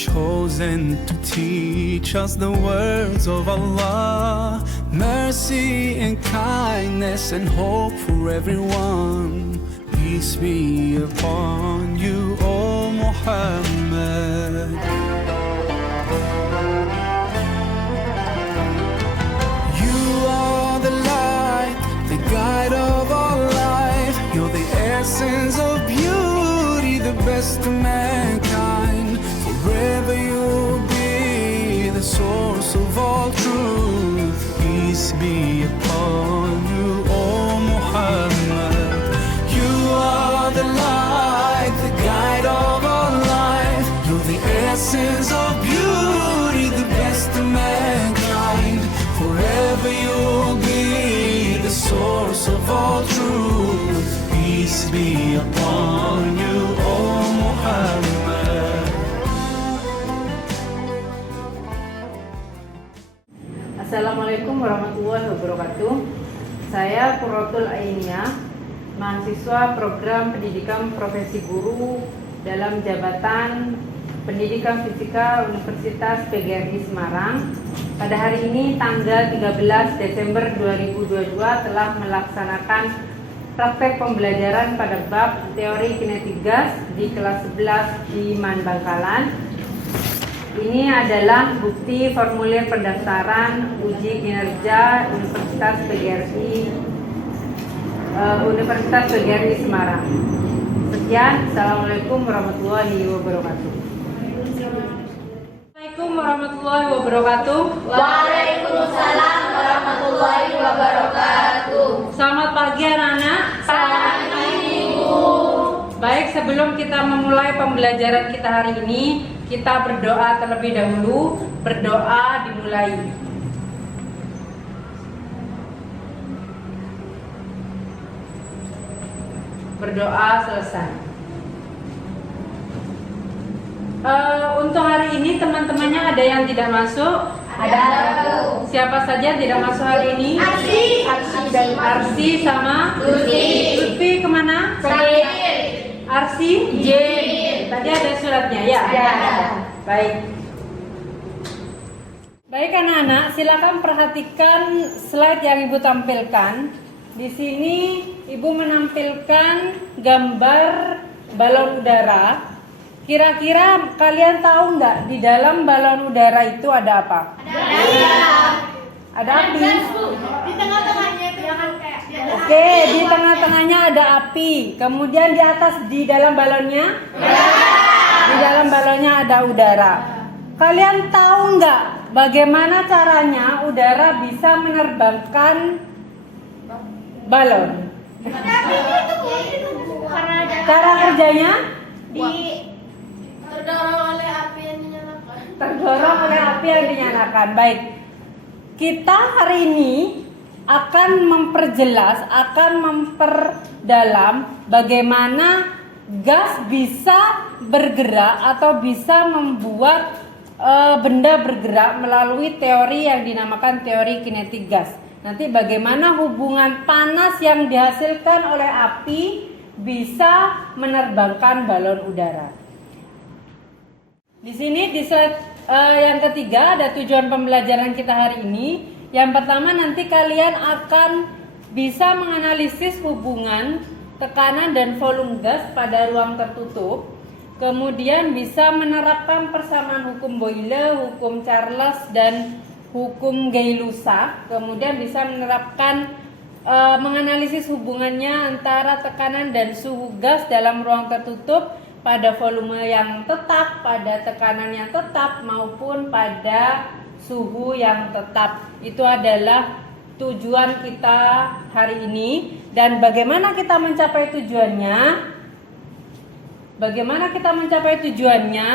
chosen to teach us the words of Allah, mercy and kindness and hope for everyone. Peace be upon you, O Muhammad. You are the light, the guide of our life. You're the essence of beauty, the best of mankind. Forever you'll be the source of all truth. Peace be upon you, O Muhammad. You are the light, the guide of our life. You're the essence of beauty, the best of mankind. Forever you'll be the source of all truth. Peace be upon you, O Muhammad. Assalamualaikum warahmatullahi wabarakatuh. Saya Qurratul Ainiyah, mahasiswa program pendidikan profesi guru dalam Jabatan Pendidikan Fisika Universitas PGRI Semarang. Pada hari ini tanggal 13 Desember 2022 telah melaksanakan praktek pembelajaran pada bab teori kinetik gas di kelas 11 di Man Bangkalan. Ini adalah bukti formulir pendaftaran uji kinerja Universitas PGRI Semarang. Sekian, Assalamualaikum warahmatullahi wabarakatuh. Assalamualaikum warahmatullahi wabarakatuh. Waalaikumsalam warahmatullahi wabarakatuh. Selamat pagi anak-anak. Selamat pagi, Ibu. Baik, sebelum kita memulai pembelajaran kita hari ini, kita berdoa terlebih dahulu. Berdoa dimulai. Berdoa selesai. Untuk hari ini teman-temannya ada yang tidak masuk? Ada. Siapa saja tidak masuk hari ini? Arsi sama Lutfi kemana? Arsi J. Tadi ada suratnya ya? Baik. Baik anak-anak, silakan perhatikan slide yang Ibu tampilkan. Di sini Ibu menampilkan gambar balon udara. Kira-kira kalian tahu nggak di dalam balon udara itu ada apa? Ada api. Di tengah-tengahnya itu yang kayak Oke, di tengah-tengahnya ada api. Kemudian di atas di dalam balonnya? Di dalam balonnya ada udara. Kalian tahu nggak bagaimana caranya udara bisa menerbangkan balon? Cara kerjanya? terdorong oleh api yang dinyalakan. Terdorong oleh api yang dinyalakan. Baik. Kita hari ini akan memperjelas, akan memperdalam bagaimana gas bisa bergerak atau bisa membuat benda bergerak melalui teori yang dinamakan teori kinetik gas. Nanti bagaimana hubungan panas yang dihasilkan oleh api bisa menerbangkan balon udara. Di sini di slide yang ketiga ada tujuan pembelajaran kita hari ini. Yang pertama, nanti kalian akan bisa menganalisis hubungan tekanan dan volume gas pada ruang tertutup. Kemudian bisa menerapkan persamaan hukum Boyle, hukum Charles dan hukum Gay-Lussac. Kemudian bisa menerapkan menganalisis hubungannya antara tekanan dan suhu gas dalam ruang tertutup pada volume yang tetap, pada tekanan yang tetap maupun pada suhu yang tetap. Itu adalah tujuan kita hari ini. Dan bagaimana kita mencapai tujuannya? Bagaimana kita mencapai tujuannya?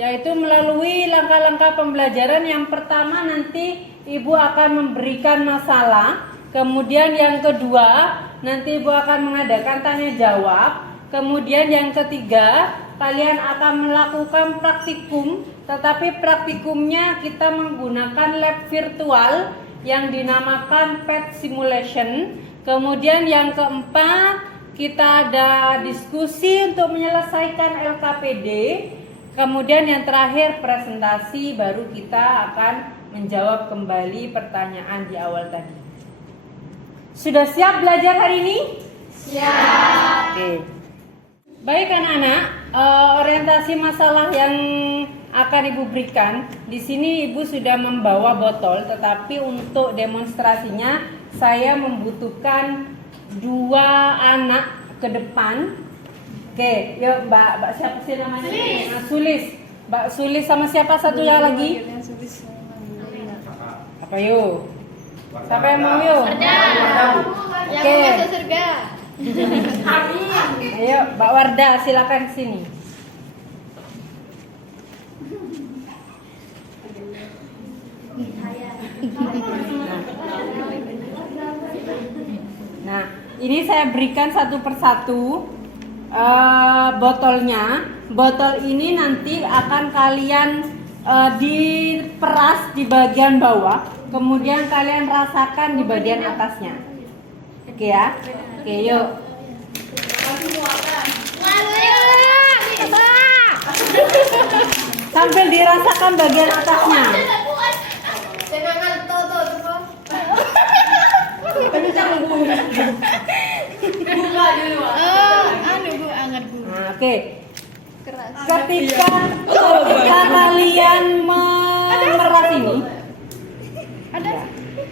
Yaitu melalui langkah-langkah pembelajaran. Yang pertama, nanti Ibu akan memberikan masalah. Kemudian yang kedua, nanti Ibu akan mengadakan tanya jawab. Kemudian yang ketiga, kalian akan melakukan praktikum, tetapi praktikumnya kita menggunakan lab virtual yang dinamakan PET simulation. Kemudian yang keempat, kita ada diskusi untuk menyelesaikan LKPD. Kemudian yang terakhir presentasi, baru kita akan menjawab kembali pertanyaan di awal tadi. Sudah siap belajar hari ini? Siap. Oke. Baik anak-anak, orientasi masalah yang akan Ibu berikan. Di sini Ibu sudah membawa botol, tetapi untuk demonstrasinya saya membutuhkan 2 anak ke depan. Oke, yuk Mbak siapa sih namanya? Mbak Sulis. Mbak Sulis sama siapa satunya lagi? Apa yuk? Siapa yang mau yuk? Yang Oke. mau masuk surga. Ayo Mbak Warda, silakan sini. Nah, ini saya berikan satu persatu botolnya. Botol ini nanti akan kalian diperas di bagian bawah, kemudian kalian rasakan di bagian atasnya. Oke ya? Oke, yuk. Sambil dirasakan bagian atasnya. Nah, oke. Ketika kalian memeras ini,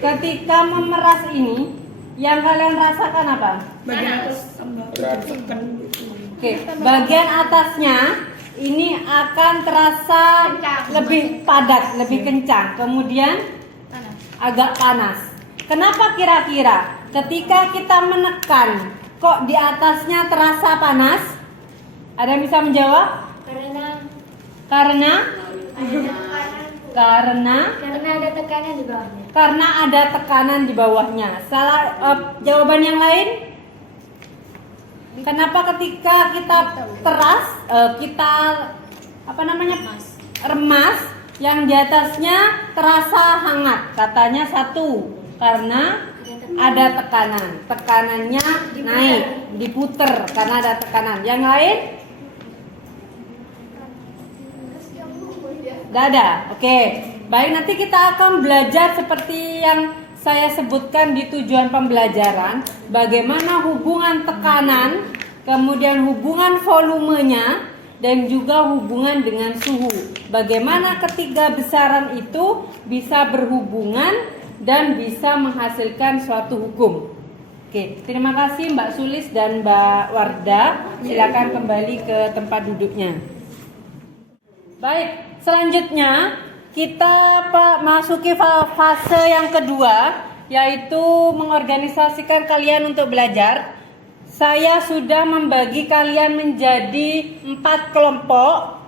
ketika memeras ini, yang kalian rasakan apa? Bagian atas tambah tekan. Oke, bagian atasnya ini akan terasa lebih padat, lebih kencang. Kemudian agak panas. Kenapa kira-kira ketika kita menekan kok di atasnya terasa panas? Ada yang bisa menjawab? Karena ada tekanan di bawahnya. karena ada tekanan di bawahnya. Salah jawaban yang lain? Kenapa ketika kita kita remas, yang di atasnya terasa hangat? Katanya satu, karena ada tekanan. Tekanannya naik, diputer karena ada tekanan. Yang lain? Gak ada. Oke. Baik, nanti kita akan belajar seperti yang saya sebutkan di tujuan pembelajaran, bagaimana hubungan tekanan, kemudian hubungan volumenya, dan juga hubungan dengan suhu. Bagaimana ketiga besaran itu bisa berhubungan dan bisa menghasilkan suatu hukum. Oke, terima kasih Mbak Sulis dan Mbak Warda. Silakan kembali ke tempat duduknya. Baik, selanjutnya kita masuki fase yang kedua, yaitu mengorganisasikan kalian untuk belajar. Saya sudah membagi kalian menjadi 4 kelompok.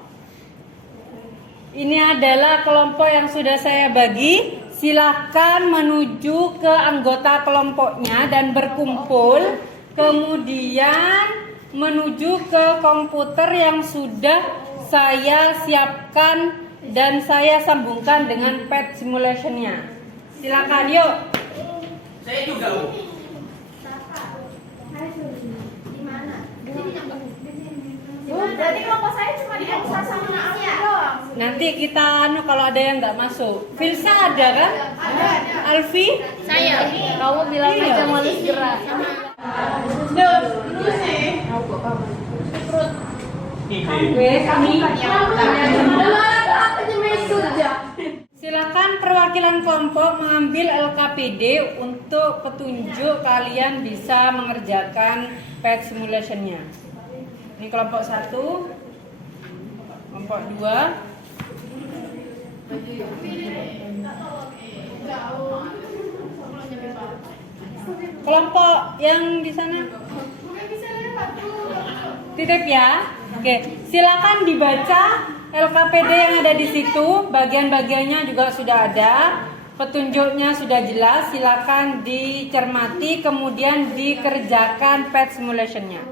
Ini adalah kelompok yang sudah saya bagi. Silahkan menuju ke anggota kelompoknya dan berkumpul. Kemudian menuju ke komputer yang sudah saya siapkan dan saya sambungkan dengan pet simulation-nya. Silakan yuk. Saya juga. Di mana? Berarti kelompok saya cuma di Elsa sama Asia doang. Nanti kita kalau ada yang nggak masuk. Filsa ada kan? Ada. Alfi? Saya. Kamu bilang Iya. aja males gerak. Silakan perwakilan kelompok mengambil LKPD untuk petunjuk kalian bisa mengerjakan pet simulation-nya. Ini kelompok 1, kelompok 2. Kelompok yang di sana titip ya. Oke, silakan dibaca LKPD yang ada di situ. Bagian-bagiannya juga sudah ada, petunjuknya sudah jelas. Silakan dicermati, kemudian dikerjakan pet simulation-nya.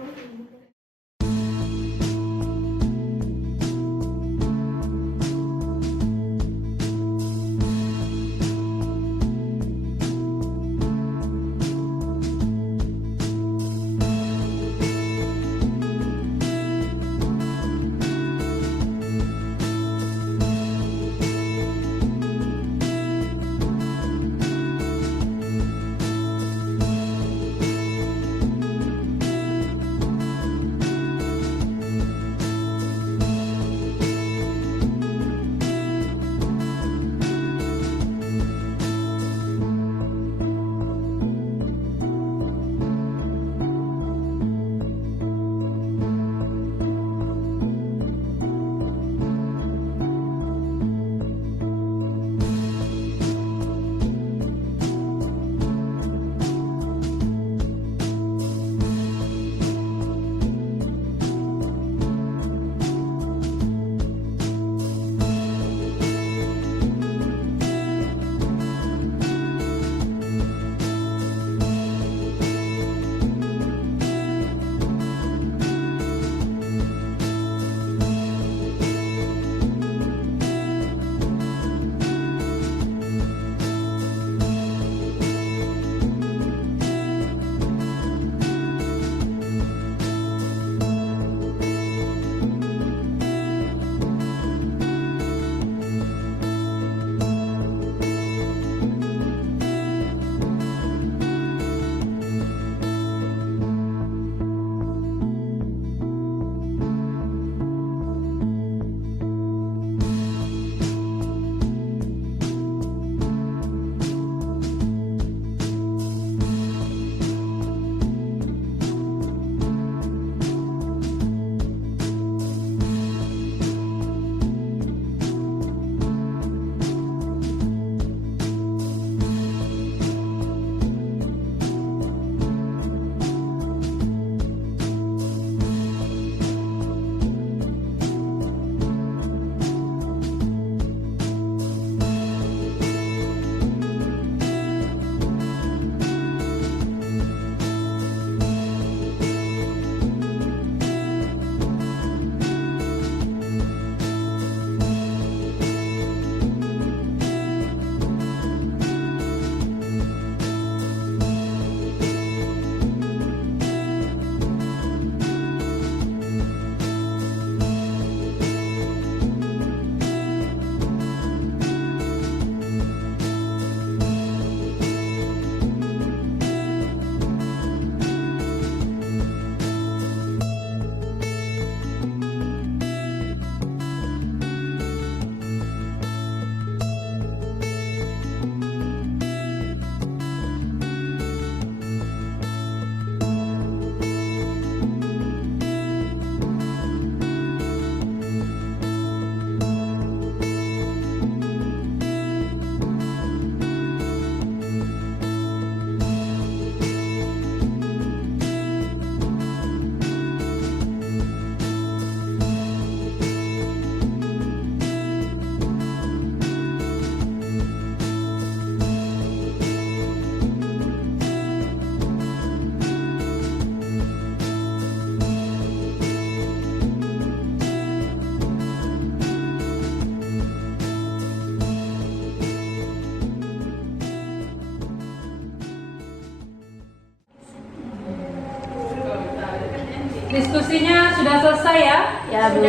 diskusinya sudah selesai ya? Ya, Bu.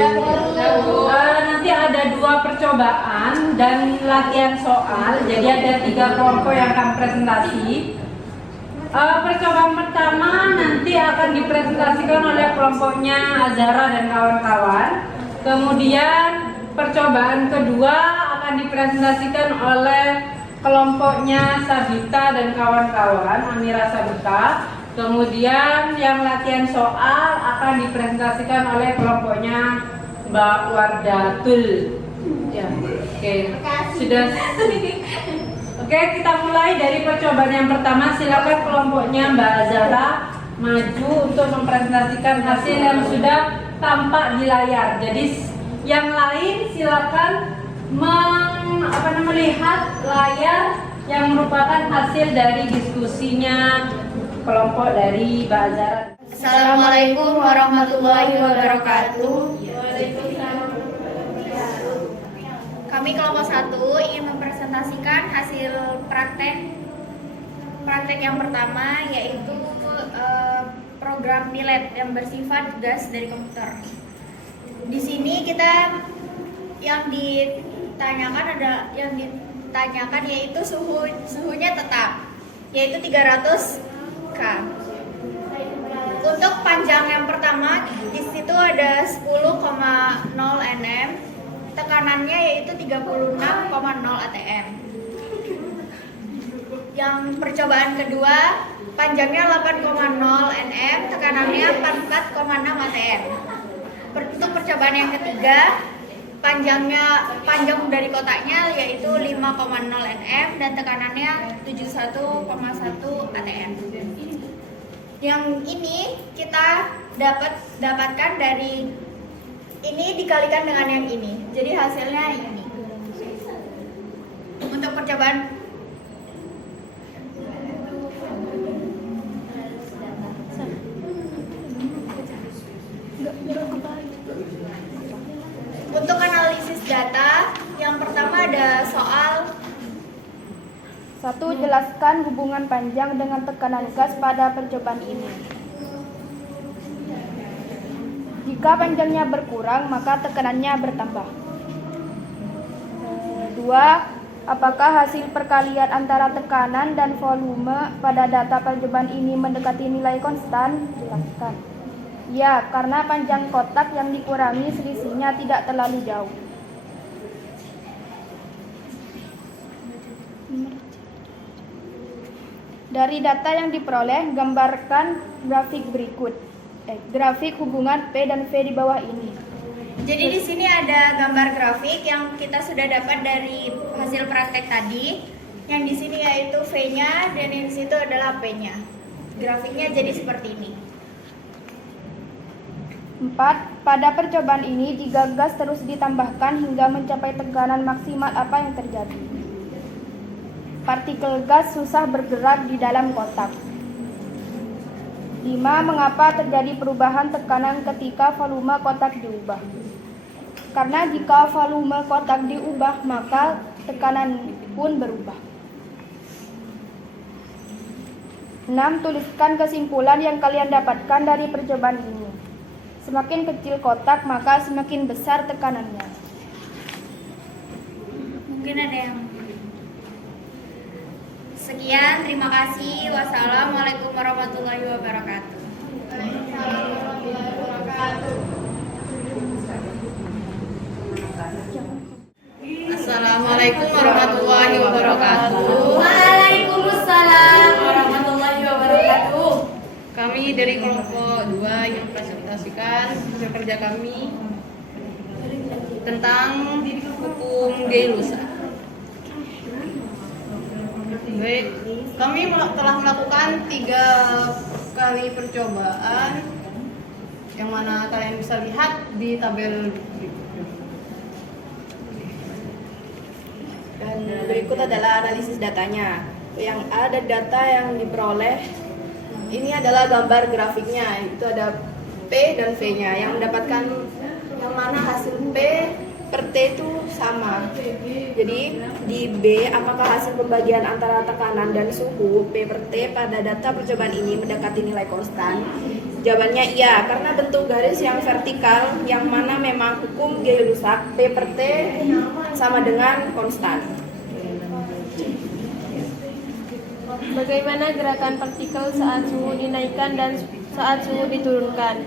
Nanti ada 2 percobaan dan latihan soal. Jadi ada 3 kelompok yang akan presentasi. Percobaan pertama nanti akan dipresentasikan oleh kelompoknya Azara dan kawan-kawan. Kemudian percobaan kedua akan dipresentasikan oleh kelompoknya Sabita dan kawan-kawan, Amira Sabita. Kemudian yang latihan soal akan dipresentasikan oleh kelompoknya Mbak Wardatul. Ya, oke. Sudah. Oke, kita mulai dari percobaan yang pertama. Silakan kelompoknya Mbak Azara maju untuk mempresentasikan hasil yang sudah tampak di layar. Jadi yang lain silakan melihat layar yang merupakan hasil dari diskusinya kelompok dari Mbak Azara. Assalamualaikum warahmatullahi wabarakatuh. Kami kelompok 1 ingin mempresentasikan hasil praktek yang pertama, yaitu program Milet yang bersifat tugas dari komputer. Di sini kita yang ditanyakan yaitu suhunya tetap, yaitu 300 K. Untuk panjang yang pertama di situ ada 10,0 nm, tekanannya yaitu 36,0 atm. Yang percobaan kedua panjangnya 8,0 nm, tekanannya 44,6 atm. Untuk percobaan yang ketiga panjang dari kotaknya yaitu 5,0 nm dan tekanannya 71,1 atm. Yang ini kita dapatkan dari ini dikalikan dengan yang ini, jadi hasilnya ini. Untuk percobaan untuk analisis data, yang pertama ada soal 1. Jelaskan hubungan panjang dengan tekanan gas pada percobaan ini. Jika panjangnya berkurang, maka tekanannya bertambah. 2. Apakah hasil perkalian antara tekanan dan volume pada data percobaan ini mendekati nilai konstan? Jelaskan. Ya, karena panjang kotak yang dikurangi selisihnya tidak terlalu jauh. Dari data yang diperoleh, gambarkan grafik berikut. Grafik hubungan P dan V di bawah ini. Jadi di sini ada gambar grafik yang kita sudah dapat dari hasil praktek tadi. Yang di sini yaitu V-nya dan yang di situ adalah P-nya. Grafiknya jadi seperti ini. 4. Pada percobaan ini, jika gas terus ditambahkan hingga mencapai tekanan maksimal, apa yang terjadi? Partikel gas susah bergerak di dalam kotak. 5. Mengapa terjadi perubahan tekanan ketika volume kotak diubah? Karena jika volume kotak diubah, maka tekanan pun berubah. 6. Tuliskan kesimpulan yang kalian dapatkan dari percobaan ini. Semakin kecil kotak, maka semakin besar tekanannya. Mungkin ada yang... Sekian, terima kasih. Wassalamualaikum warahmatullahi wabarakatuh. Assalamualaikum warahmatullahi wabarakatuh. Waalaikumsalam warahmatullahi wabarakatuh. Kami dari kelompok 2 yang presentasikan hasil kerja kami tentang hukum Gay-Lussac. Baik, kami telah melakukan 3 kali percobaan yang mana kalian bisa lihat di tabel berikut. Dan berikut adalah analisis datanya. Yang ada data yang diperoleh, ini adalah gambar grafiknya. Itu ada P dan V-nya. Yang mendapatkan yang mana hasil P per T itu sama. Jadi di B, apakah hasil pembagian antara tekanan dan suhu P per T pada data percobaan ini mendekati nilai konstan? Jawabannya iya, karena bentuk garis yang vertikal yang mana memang hukum G rusak P per T sama dengan konstan. Bagaimana gerakan partikel saat suhu dinaikkan dan saat suhu diturunkan?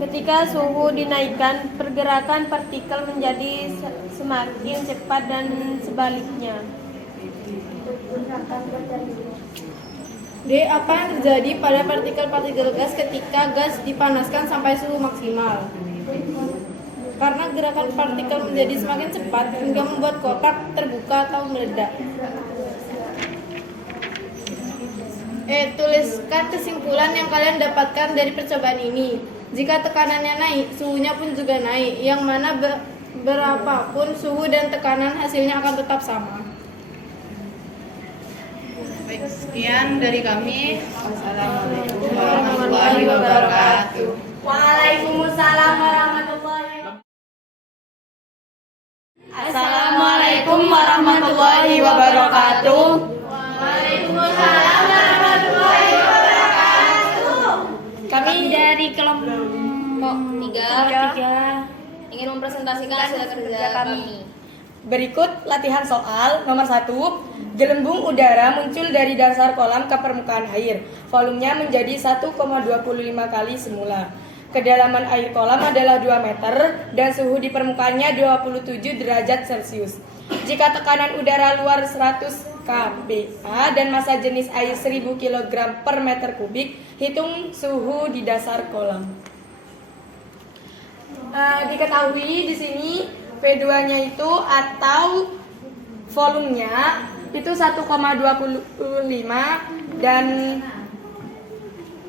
Ketika suhu dinaikkan, pergerakan partikel menjadi semakin cepat dan sebaliknya. D. Apa yang terjadi pada partikel-partikel gas ketika gas dipanaskan sampai suhu maksimal? Karena gerakan partikel menjadi semakin cepat hingga membuat kotak terbuka atau meledak. E. Tuliskan kesimpulan yang kalian dapatkan dari percobaan ini. Jika tekanannya naik, suhunya pun juga naik, yang mana berapapun suhu dan tekanan hasilnya akan tetap sama. Baik, sekian dari kami. Wassalamualaikum warahmatullahi wabarakatuh. Waalaikumsalam warahmatullahi wabarakatuh. Assalamualaikum warahmatullahi wabarakatuh. Waalaikumsalam warahmatullahi wabarakatuh. Kami dari kelompok 3 ingin mempresentasikan hasil kerja kami. Berikut latihan soal nomor 1. Gelembung udara muncul dari dasar kolam ke permukaan air. Volumenya menjadi 1,25 kali semula. Kedalaman air kolam adalah 2 meter dan suhu di permukaannya 27 derajat Celcius. Jika tekanan udara luar 100 kPa dan massa jenis air 1000 kg per meter kubik, hitung suhu di dasar kolam. Diketahui di sini P2-nya itu atau volumenya itu 1,25 dan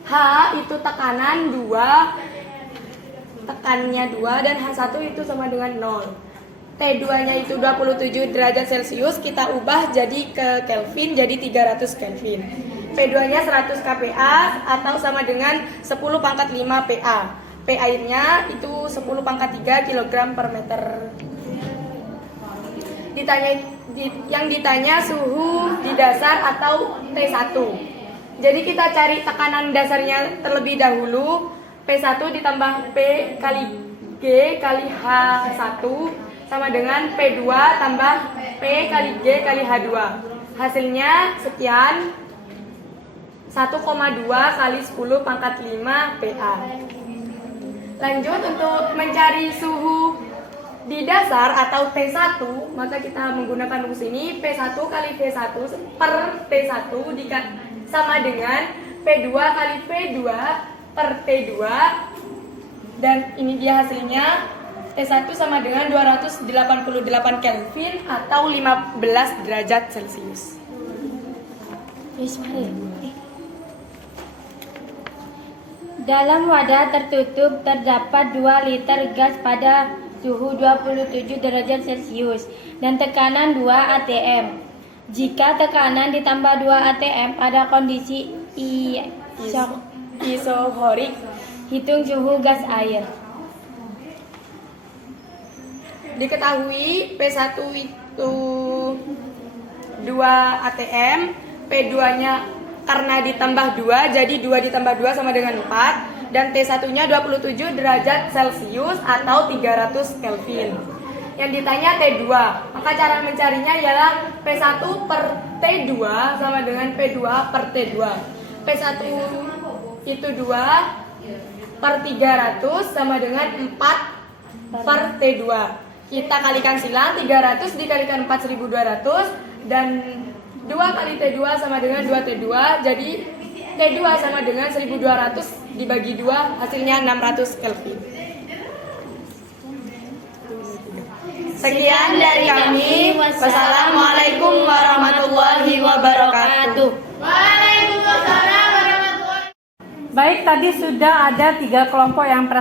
H itu tekanan 2, tekannya 2 dan H1 itu sama dengan 0. T2-nya itu 27 derajat Celcius, kita ubah jadi ke Kelvin, jadi 300 Kelvin. P2-nya 100 kPa atau sama dengan 10 pangkat 5 PA. P airnya itu 10 pangkat 3 kg per meter. Yang ditanya suhu di dasar atau T1. Jadi kita cari tekanan dasarnya terlebih dahulu. P1 ditambah P kali G kali H1 sama dengan P2 tambah P kali G kali H2. Hasilnya sekian 1,2 kali 10 pangkat 5 PA. Lanjut untuk mencari suhu di dasar atau T1, maka kita menggunakan rumus ini. P1 kali V1 per T1 sama dengan P2 kali V2 per T2. Dan ini dia hasilnya. T1 sama dengan 288 Kelvin atau 15 derajat Celcius. Dalam wadah tertutup terdapat 2 liter gas pada suhu 27 derajat Celcius dan tekanan 2 atm. Jika tekanan ditambah 2 atm pada kondisi isohorik, hitung suhu gas air. Diketahui P1 itu 2 atm, P2-nya karena ditambah 2, jadi 2 ditambah 2 sama dengan 4, dan T1-nya 27 derajat Celcius atau 300 Kelvin. Yang ditanya T2, maka cara mencarinya ialah P1 per T2 sama dengan P2 per T2. P1 itu 2 per 300 sama dengan 4 per T2. Kita kalikan silang, 300 dikalikan 4 1200 dan 2 kali T2 sama dengan 2T2, jadi T2 sama dengan 1200 dibagi 2, hasilnya 600 Kelvin. Sekian dari kami. Wassalamualaikum warahmatullahi wabarakatuh. Waalaikumsalam warahmatullahi wabarakatuh. Baik, tadi sudah ada 3 kelompok yang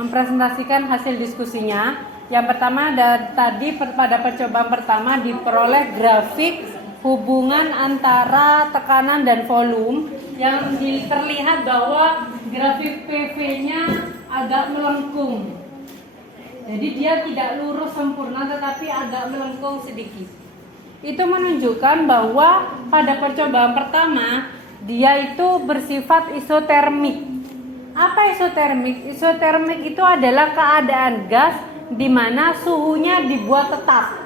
mempresentasikan hasil diskusinya. Yang pertama tadi pada percobaan pertama diperoleh grafik hubungan antara tekanan dan volume yang terlihat bahwa grafik PV-nya agak melengkung. Jadi dia tidak lurus sempurna tetapi agak melengkung sedikit. Itu menunjukkan bahwa pada percobaan pertama dia itu bersifat isotermik. Apa isotermik? Isotermik itu adalah keadaan gas di mana suhunya dibuat tetap.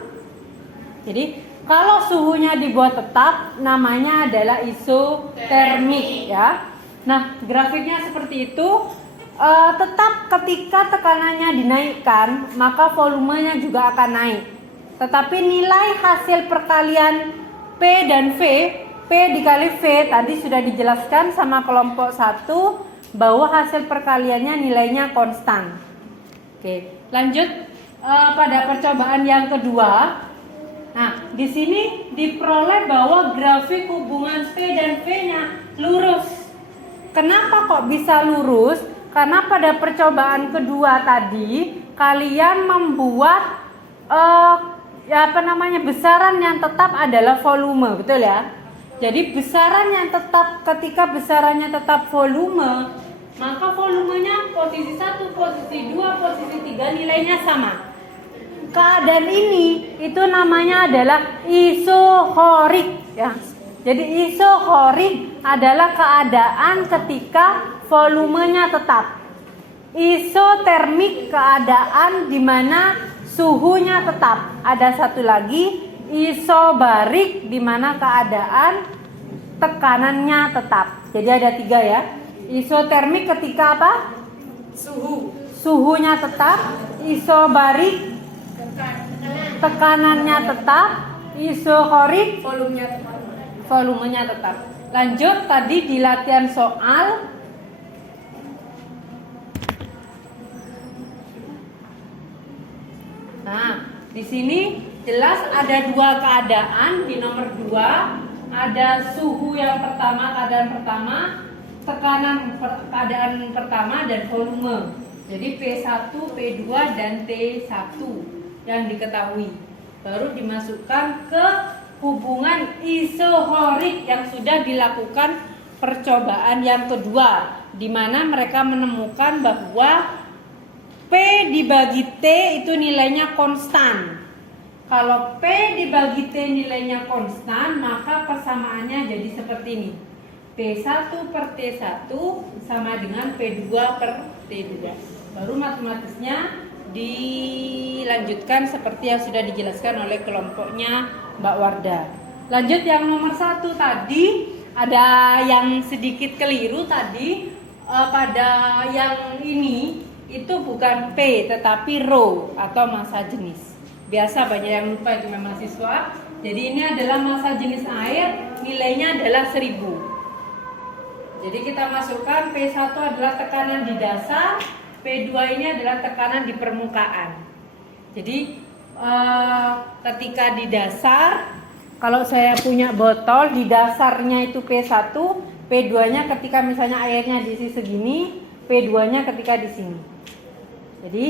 Jadi kalau suhunya dibuat tetap namanya adalah isotermik ya. Nah, grafiknya seperti itu. Tetap ketika tekanannya dinaikkan, maka volumenya juga akan naik. Tetapi nilai hasil perkalian P dan V, P dikali V tadi sudah dijelaskan sama kelompok 1 bahwa hasil perkaliannya nilainya konstan. Oke, lanjut pada percobaan yang kedua. Nah, di sini diperoleh bahwa grafik hubungan P dan V-nya lurus. Kenapa kok bisa lurus? Karena pada percobaan kedua tadi kalian membuat besaran yang tetap adalah volume, betul ya? Jadi besaran yang tetap, ketika besarannya tetap volume, maka volumenya posisi 1, posisi 2, posisi 3 nilainya sama. Keadaan ini itu namanya adalah isohorik ya. Jadi isohorik adalah keadaan ketika volumenya tetap. Isotermik keadaan di mana suhunya tetap. Ada satu lagi isobarik di mana keadaan tekanannya tetap. Jadi ada 3 ya. Isotermik ketika apa? Suhunya tetap. Isobarik tekanannya tetap. Isohorik volumenya tetap. Lanjut tadi di latihan soal. Nah, di sini jelas ada 2 keadaan. Di nomor 2 ada suhu yang pertama, keadaan pertama, tekanan keadaan pertama dan volume. Jadi P1, P2 dan T1 yang diketahui. Baru dimasukkan ke hubungan isohorik yang sudah dilakukan percobaan yang kedua, di mana mereka menemukan bahwa P dibagi T itu nilainya konstan. Kalau P dibagi T nilainya konstan, maka persamaannya jadi seperti ini. P1 per T1 sama dengan P2 per T2. Baru matematisnya dilanjutkan seperti yang sudah dijelaskan oleh kelompoknya Mbak Wardah. Lanjut yang nomor 1 tadi, ada yang sedikit keliru tadi. Pada yang ini itu bukan P tetapi rho atau massa jenis. Biasa banyak yang lupa itu memang siswa. Jadi ini adalah massa jenis air, nilainya adalah 1000. Jadi kita masukkan P1 adalah tekanan di dasar, P2 ini adalah tekanan di permukaan. Jadi ketika di dasar, kalau saya punya botol di dasarnya itu P1, P2-nya ketika misalnya airnya diisi segini, P2-nya ketika di sini. Jadi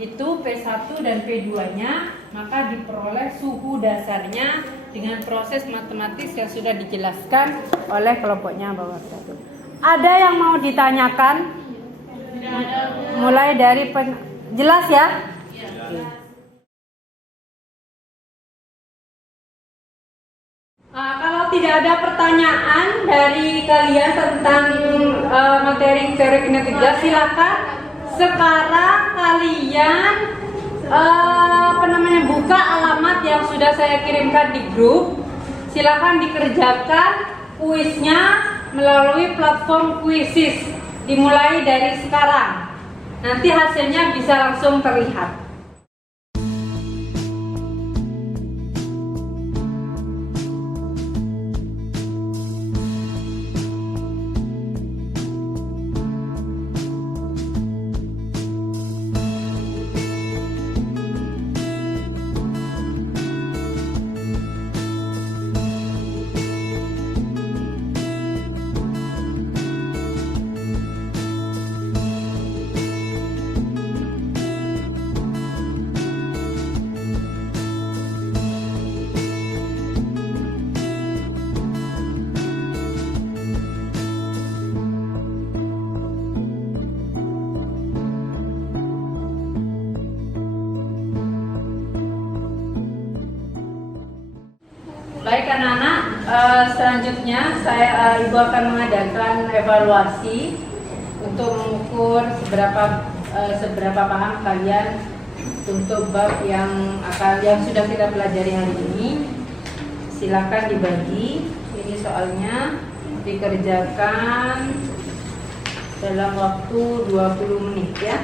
itu P1 dan P2-nya, maka diperoleh suhu dasarnya dengan proses matematis yang sudah dijelaskan oleh kelompoknya bawah satu. Ada yang mau ditanyakan? Mulai dari jelas ya? Kalau tidak ada pertanyaan dari kalian tentang materi teori kinetik gas, silakan sekarang kalian buka alamat yang sudah saya kirimkan di grup. Silakan dikerjakan kuisnya melalui platform Quizzes, dimulai dari sekarang. Nanti hasilnya bisa langsung terlihat. Baik anak-anak, selanjutnya Ibu akan mengadakan evaluasi untuk untuk mengukur seberapa paham kalian untuk bab yang sudah kita pelajari hari ini. Silakan dibagi. Ini soalnya dikerjakan dalam waktu 20 menit ya.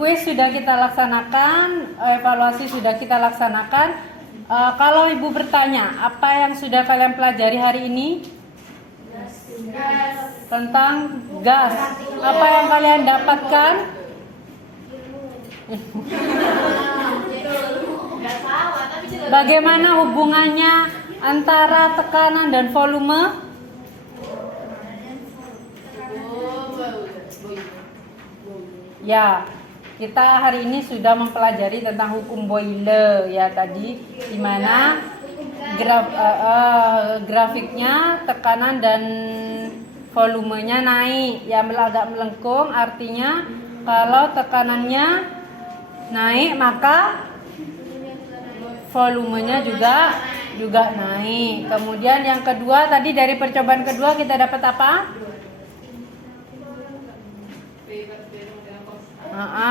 Kuis sudah kita laksanakan, evaluasi sudah kita laksanakan. Kalau Ibu bertanya, apa yang sudah kalian pelajari hari ini? Tentang gas. Apa yang kalian dapatkan? Bagaimana hubungannya antara tekanan dan volume? Ya, kita hari ini sudah mempelajari tentang hukum Boyle ya tadi, di mana grafiknya tekanan dan volumenya naik, ya agak melengkung. Artinya kalau tekanannya naik maka volumenya juga naik. Kemudian yang kedua tadi dari percobaan kedua kita dapat apa?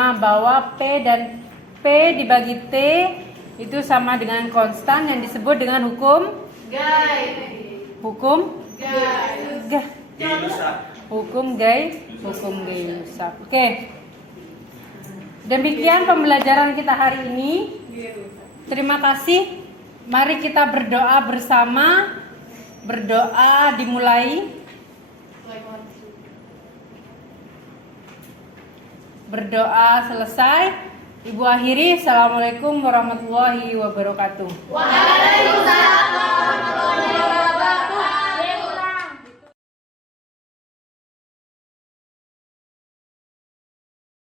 Bahwa P dan P dibagi T itu sama dengan konstan yang disebut dengan hukum Gay-Lussac. Oke. Demikian pembelajaran kita hari ini. Terima kasih. Mari kita berdoa bersama. Berdoa dimulai. Berdoa selesai, Ibu akhiri. Assalamualaikum warahmatullahi wabarakatuh. Waalaikumsalam.